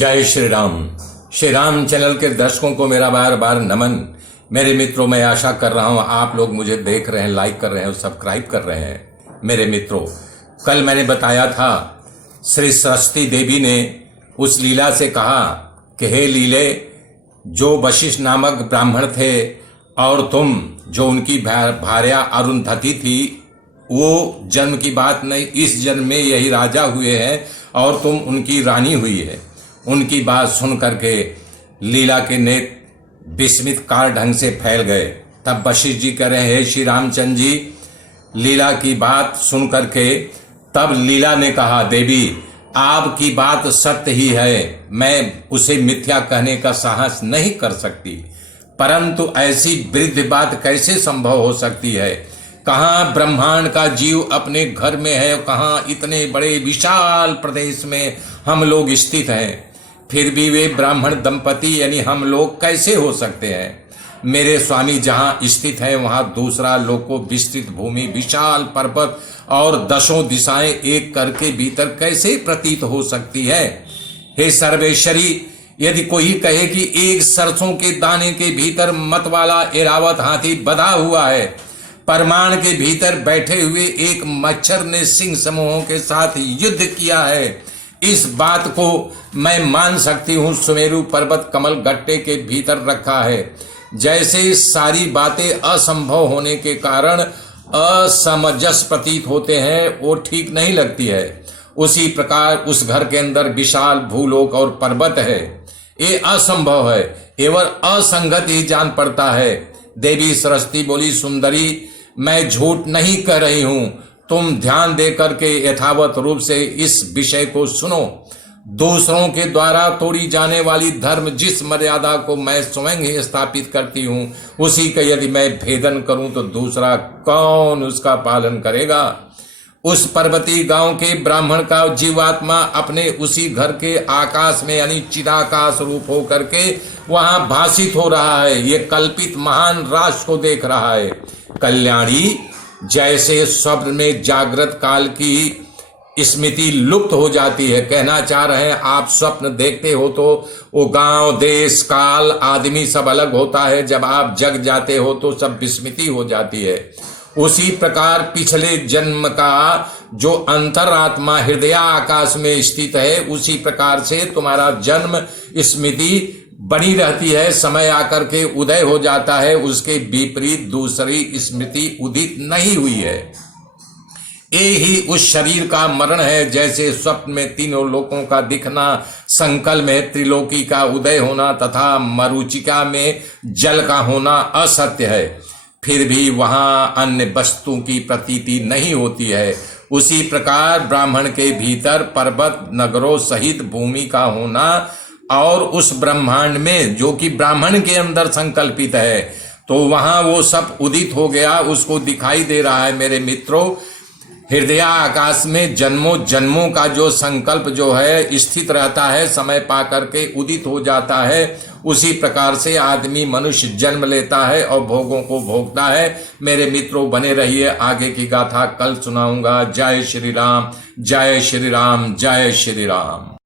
जय श्री राम। श्री राम चैनल के दर्शकों को मेरा बार बार नमन। मेरे मित्रों, मैं आशा कर रहा हूं आप लोग मुझे देख रहे हैं, लाइक कर रहे हैं और सब्सक्राइब कर रहे हैं। मेरे मित्रों, कल मैंने बताया था श्री सरस्वती देवी ने उस लीला से कहा कि हे लीले, जो वशिष्ठ नामक ब्राह्मण थे और तुम जो उनकी भार्या अरुंधति थी, वो जन्म की बात नहीं, इस जन्म में यही राजा हुए हैं और तुम उनकी रानी हुई है। उनकी बात सुन करके लीला के नेत्र विस्मित कार ढंग से फैल गए। तब वशिष्ठ जी कह रहे हैं, हे श्री रामचंद्र जी, लीला की बात सुन करके तब लीला ने कहा, देवी आपकी बात सत्य ही है, मैं उसे मिथ्या कहने का साहस नहीं कर सकती, परंतु ऐसी वृद्ध बात कैसे संभव हो सकती है? कहाँ ब्रह्मांड का जीव अपने घर में है, कहाँ इतने बड़े विशाल प्रदेश में हम लोग स्थित हैं, फिर भी वे ब्राह्मण दंपति यानी हम लोग कैसे हो सकते हैं? मेरे स्वामी जहाँ स्थित हैं वहाँ दूसरा लोको विस्तृत भूमि, विशाल पर्वत और दसों दिशाएं एक करके भीतर कैसे प्रतीत हो सकती है? हे सर्वेश्वरी, यदि कोई कहे कि एक सरसों के दाने के भीतर मत वाला एरावत हाथी बंधा हुआ है, परमाणु के भीतर बैठे हुए एक मच्छर ने सिंह समूहों के साथ युद्ध किया है, इस बात को मैं मान सकती हूँ। सुमेरु पर्वत कमल गट्टे के भीतर रखा है। जैसे सारी बातें असंभव होने के कारण असमंजस प्रतीत होते हैं, वो ठीक नहीं लगती है, उसी प्रकार उस घर के अंदर विशाल भूलोक और पर्वत है, ये असंभव है, एवं असंगत ही जान पड़ता है। देवी सरस्वती बोली, सुंदरी, मैं झूठ नहीं कह रही हूं, तुम ध्यान दे करके यथावत रूप से इस विषय को सुनो। दूसरों के द्वारा तोड़ी जाने वाली धर्म जिस मर्यादा को मैं स्वयं ही स्थापित करती हूं, उसी का यदि मैं भेदन करूं तो दूसरा कौन उसका पालन करेगा? उस पर्वती गांव के ब्राह्मण का जीवात्मा अपने उसी घर के आकाश में यानी चिदाकाश रूप हो करके वहां भाषित हो रहा है, ये कल्पित महान राष्ट्र को देख रहा है। कल्याणी, जैसे स्वप्न में जागृत काल की स्मृति लुप्त हो जाती है, कहना चाह रहे हैं आप स्वप्न देखते हो तो वो गांव, देश, काल, आदमी सब अलग होता है, जब आप जग जाते हो तो सब विस्मृति हो जाती है। उसी प्रकार पिछले जन्म का जो अंतरात्मा हृदय आकाश में स्थित है, उसी प्रकार से तुम्हारा जन्म स्मृति बनी रहती है, समय आकर के उदय हो जाता है, उसके विपरीत दूसरी स्मृति उदित नहीं हुई है। ये ही उस शरीर का मरण है। जैसे स्वप्न में तीनों लोकों का दिखना, संकल्प में त्रिलोकी का उदय होना तथा मरीचिका में जल का होना असत्य है, फिर भी वहां अन्य वस्तु की प्रतीति नहीं होती है। उसी प्रकार ब्राह्मण के भीतर पर्वत नगरों सहित भूमि का होना और उस ब्रह्मांड में जो कि ब्राह्मण के अंदर संकल्पित है, तो वहां वो सब उदित हो गया, उसको दिखाई दे रहा है। मेरे मित्रों, हृदय आकाश में जन्मों जन्मों का जो संकल्प जो है स्थित रहता है, समय पा करके उदित हो जाता है। उसी प्रकार से आदमी मनुष्य जन्म लेता है और भोगों को भोगता है। मेरे मित्रों, बने रहिए, आगे की गाथा कल सुनाऊंगा। जय श्री राम, जय श्री राम, जय श्री राम।